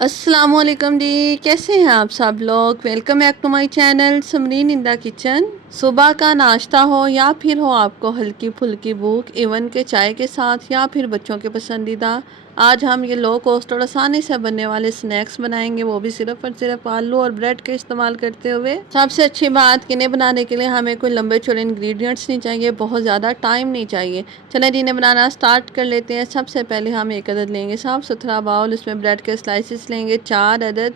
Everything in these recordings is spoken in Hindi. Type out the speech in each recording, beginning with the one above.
अस्सलामुअलैकुम जी, कैसे हैं आप सब लोग। Welcome back to my channel Samreen in the kitchen. सुबह का नाश्ता हो या फिर हो आपको हल्की फुल्की भूख, इवन के चाय के साथ या फिर बच्चों के पसंदीदा, आज हम ये लो कॉस्ट और आसानी से बनने वाले स्नैक्स बनाएंगे, वो भी सिर्फ और सिर्फ आलू और ब्रेड के इस्तेमाल करते हुए। सबसे अच्छी बात कि इन्हें बनाने के लिए हमें कोई लंबे चौड़े इंग्रेडिएंट्स नहीं चाहिए, बहुत ज़्यादा टाइम नहीं चाहिए। चलिए इन्हें बनाना स्टार्ट कर लेते हैं। सबसे पहले हम एक अदद लेंगे साफ़ सुथरा बाउल, उसमें ब्रेड के स्लाइसिस लेंगे 4 अदद।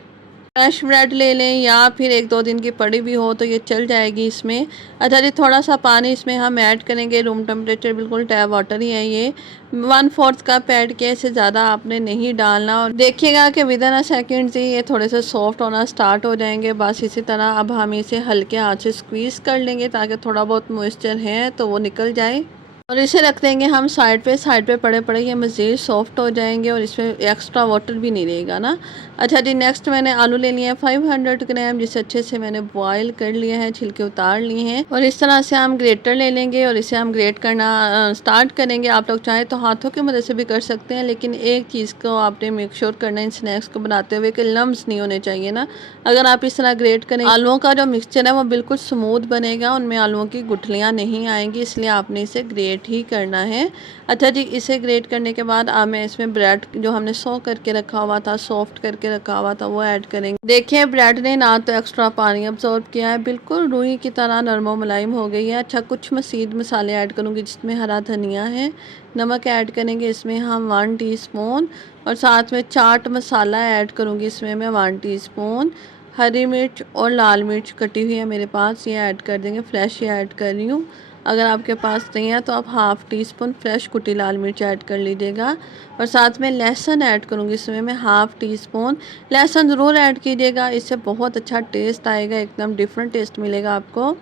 फ्रेश ब्रेड ले लें या फिर 1-2 दिन की पड़ी भी हो तो ये चल जाएगी इसमें। अच्छा जी, थोड़ा सा पानी इसमें हम ऐड करेंगे, रूम टेम्परेचर बिल्कुल टैप वाटर ही है ये। 1/4 कप ऐड किया, इससे ज़्यादा आपने नहीं डालना। और देखिएगा कि विदिन अ सेकेंड से ये थोड़े से सॉफ्ट होना स्टार्ट हो जाएंगे। बस इसी तरह अब हम इसे हल्के हाथ से स्क्वीज़ कर लेंगे ताकि थोड़ा बहुत मॉइस्चर है तो वो निकल जाए। और इसे रख देंगे हम साइड पे पड़े पड़े ये मज़ीद सॉफ्ट हो जाएंगे और इसमें एक्स्ट्रा वाटर भी नहीं रहेगा ना। अच्छा जी, नेक्स्ट मैंने आलू ले लिए हैं 500 ग्राम, जिसे अच्छे से मैंने बॉईल कर लिया है, छिलके उतार लिए हैं। और इस तरह से हम ग्रेटर ले लेंगे और इसे हम ग्रेट करना स्टार्ट करेंगे। आप लोग चाहें तो हाथों की मदद से भी कर सकते हैं, लेकिन एक चीज़ को आपने मेक श्योर करना है इन स्नैक्स को बनाते हुए कि लम्स नहीं होने चाहिए ना। अगर आप इस तरह ग्रेट करें, आलूओं का जो मिक्सचर है वो बिल्कुल स्मूथ बनेगा, उनमें आलूओं की गुठलियाँ नहीं आएंगी, इसलिए आपने इसे ग्रेट ही करना है। अच्छा जी, इसे ग्रेट करने के बाद अब मैं इसमें ब्रेड जो हमने सॉक करके रखा हुआ था, सॉफ्ट करके रखा हुआ था, वो ऐड करेंगे। देखिए ब्रेड ने ना तो एक्स्ट्रा पानी अब्जॉर्ब किया है, बिल्कुल रुई की तरह नरम और मुलायम हो गई है। अच्छा, कुछ मज़ीद मसाले ऐड करूँगी जिसमें हरा धनिया है। नमक ऐड करेंगे इसमें हम 1 टीस्पून, और साथ में चाट मसाला ऐड करूँगी इसमें मैं 1 टीस्पून। हरी मिर्च और लाल मिर्च कटी हुई है मेरे पास, ये ऐड कर देंगे, फ्रेश ये ऐड कर रही हूँ। अगर आपके पास नहीं है तो आप हाफ़ टी स्पून फ्रेश कुटी लाल मिर्च ऐड कर लीजिएगा। और साथ में लहसुन ऐड करूँगी इसमें मैं हाफ़ टी स्पून। लहसुन ज़रूर ऐड कीजिएगा, इससे बहुत अच्छा टेस्ट आएगा, एकदम डिफरेंट टेस्ट मिलेगा आपको।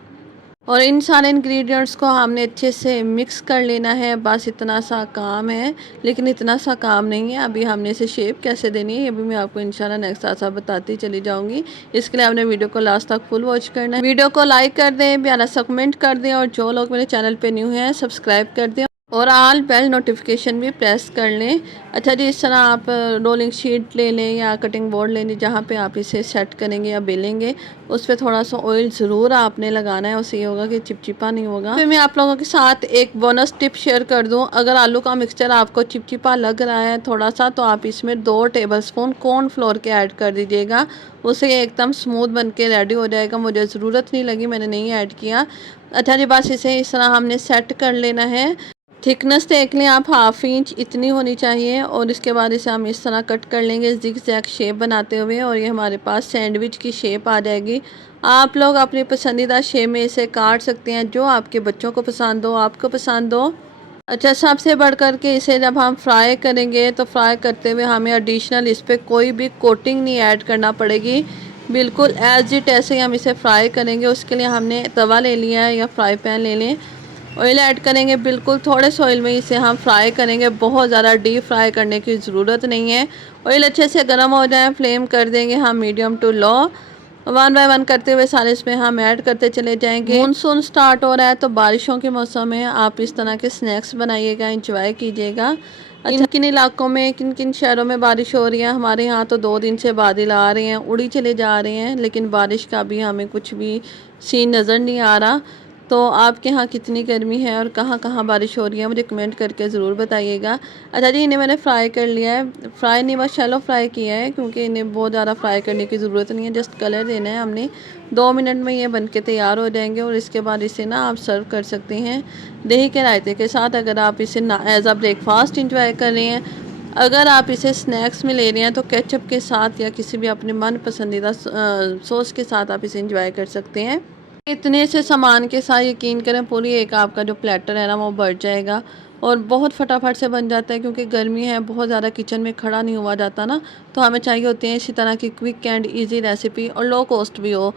और इन सारे इंग्रेडिएंट्स को हमने अच्छे से मिक्स कर लेना है, बस इतना सा काम है। लेकिन इतना सा काम नहीं है, अभी हमने इसे शेप कैसे देनी है ये भी मैं आपको इंशाल्लाह नेक्स्ट साथ साथ बताती चली जाऊंगी। इसके लिए आपने वीडियो को लास्ट तक फुल वॉच करना है। वीडियो को लाइक कर दें, प्यारा सा कमेंट कर दें, और जो लोग मेरे चैनल पे न्यू हैं सब्सक्राइब कर दें और ऑल बेल नोटिफिकेशन भी प्रेस कर लें। अच्छा जी, इस तरह आप रोलिंग शीट ले लें या कटिंग बोर्ड ले लें, जहाँ पे आप इसे सेट करेंगे या बेलेंगे उस पर थोड़ा सा ऑयल ज़रूर आपने लगाना है, उससे ये होगा कि चिपचिपा नहीं होगा। फिर मैं आप लोगों के साथ एक बोनस टिप शेयर कर दूं, अगर आलू का मिक्सचर आपको चिपचिपा लग रहा है थोड़ा सा, तो आप इसमें 2 टेबलस्पून कॉर्नफ्लोर के ऐड कर दीजिएगा, उससे एकदम स्मूथ बन के रेडी हो जाएगा। मुझे ज़रूरत नहीं लगी, मैंने नहीं ऐड किया। अच्छा जी, बस इसे इस तरह हमने सेट कर लेना है। थिकनेस देख लें आप, 1/2 इंच इतनी होनी चाहिए। और इसके बाद इसे हम इस तरह कट कर लेंगे जिग जैग शेप बनाते हुए, और ये हमारे पास सैंडविच की शेप आ जाएगी। आप लोग अपनी पसंदीदा शेप में इसे काट सकते हैं, जो आपके बच्चों को पसंद हो, आपको पसंद हो। अच्छा, सबसे बढ़ कर के इसे जब हम फ्राई करेंगे तो फ्राई करते हुए हमें एडिशनल इस पर कोई भी कोटिंग नहीं ऐड करना पड़ेगी, बिल्कुल एज इट ऐसे ही हम इसे फ्राई करेंगे। उसके लिए हमने तवा ले लिया है या फ्राई पैन ले लें, ऑयल ऐड करेंगे, बिल्कुल थोड़े से ऑयल में इसे हम फ्राई करेंगे, बहुत ज़्यादा डीप फ्राई करने की ज़रूरत नहीं है। ऑयल अच्छे से गर्म हो जाए, फ्लेम कर देंगे हम मीडियम टू लो। 1 बाय 1 करते हुए सारे इसमें हम ऐड करते चले जाएंगे। मानसून स्टार्ट हो रहा है तो बारिशों के मौसम में आप इस तरह के स्नैक्स बनाइएगा, इंजॉय कीजिएगा। अच्छा, किन इलाकों में किन किन शहरों में बारिश हो रही है, हमारे यहाँ तो 2 दिन से बादल आ रहे हैं, उड़ी चले जा रहे हैं, लेकिन बारिश का भी हमें कुछ भी सीन नज़र नहीं आ रहा। तो आपके यहाँ कितनी गर्मी है और कहाँ कहाँ बारिश हो रही है, मुझे कमेंट करके ज़रूर बताइएगा। अच्छा जी, इन्हें मैंने फ्राई कर लिया है, फ्राई नहीं बस शैलो फ्राई किया है, क्योंकि इन्हें बहुत ज़्यादा फ्राई करने की ज़रूरत नहीं है, जस्ट कलर देना है हमने। 2 मिनट में ये बन के तैयार हो जाएंगे। और इसके बाद इसे ना आप सर्व कर सकते हैं दही के रायते के साथ, अगर आप इसे ना एज आ ब्रेकफास्ट इंजॉय कर रहे हैं। अगर आप इसे स्नैक्स में ले रहे हैं तो केचप के साथ या किसी भी अपने मन पसंदीदा सॉस के साथ आप इसे इंजॉय कर सकते हैं। इतने से सामान के साथ यकीन करें पूरी एक आपका जो प्लेटर है ना वो बढ़ जाएगा, और बहुत फटाफट से बन जाता है, क्योंकि गर्मी है, बहुत ज़्यादा किचन में खड़ा नहीं हुआ जाता ना, तो हमें चाहिए होती है इसी तरह की क्विक एंड इजी रेसिपी, और लो कॉस्ट भी हो।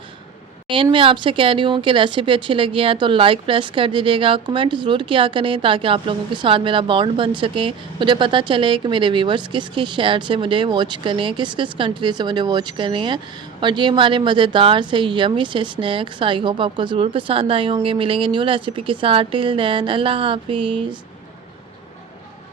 एंड मैं आपसे कह रही हूँ कि रेसिपी अच्छी लगी है तो लाइक प्रेस कर दीजिएगा, कमेंट ज़रूर किया करें ताकि आप लोगों के साथ मेरा बॉन्ड बन सके, मुझे पता चले कि मेरे व्यूवर्स किस किस शहर से मुझे वॉच कर रहे हैं, किस किस कंट्री से मुझे वॉच कर रहे हैं। और ये हमारे मज़ेदार से यमी से स्नैक्स आई होप आपको ज़रूर पसंद आए होंगे। मिलेंगे न्यू रेसिपी के साथ, टिल देन अल्लाह हाफिज़।